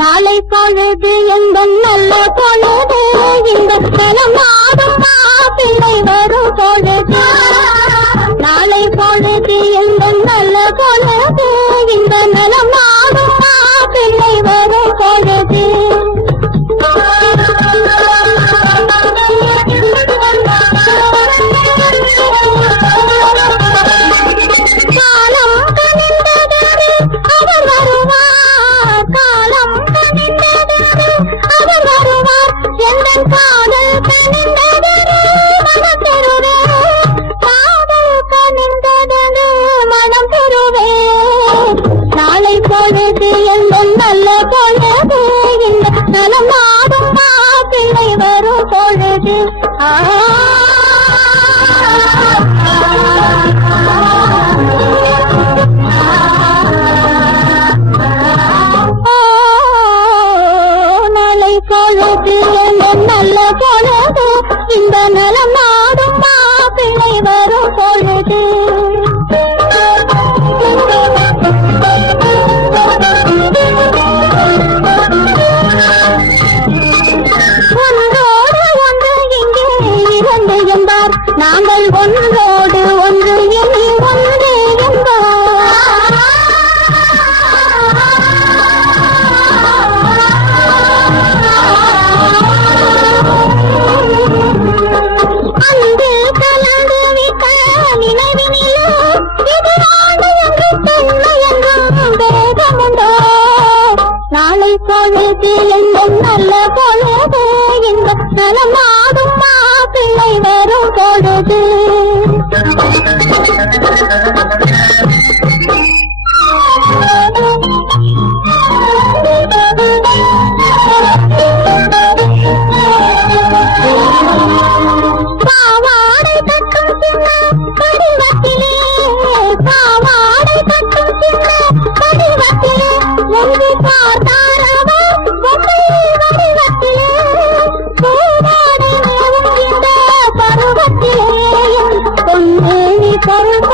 நாளை பொழுது எந்த நல்ல பொழுது இந்த நலமாடும் மாப்பிள்ளை வரும் பொழுது நாளை பொழுது எந்த நல்ல பொழுது இந்த நலமாடும் மாப்பிள்ளை வரும் பொழுது நாளை பொழுது எந்த நல்ல பொழுது இந்த நலமாடும் மாப்பிள்ளை வரும் பொழுது நாளை பொழுது எந்த நல்ல பொழுது இந்த நலமாடும் மாப்பிள்ளை வரும் பொழுது நாங்கள் ஒன்றோடு ஒன்று இனி ஒன்றே அன்பு கலந்து விட்ட நினைவினிலே எதிரான என்று தன்மை என்றும் வேதமுண்டோ நாளை பொழுது எந்த நல்ல பொழுது இந்த நலமாடும் மாப்பிள்ளை வரும் பொழுது பாவாடை தட்டும் சின்ன படிவத்திலே பாவாடை தட்டும் சின்ன படிவத்திலே முந்தி பார்த்தாரவர் பொம்மை வடிவத்திலே பூவாடை மேவும் இந்த பருவத்திலே பொன்னேனி பொருள்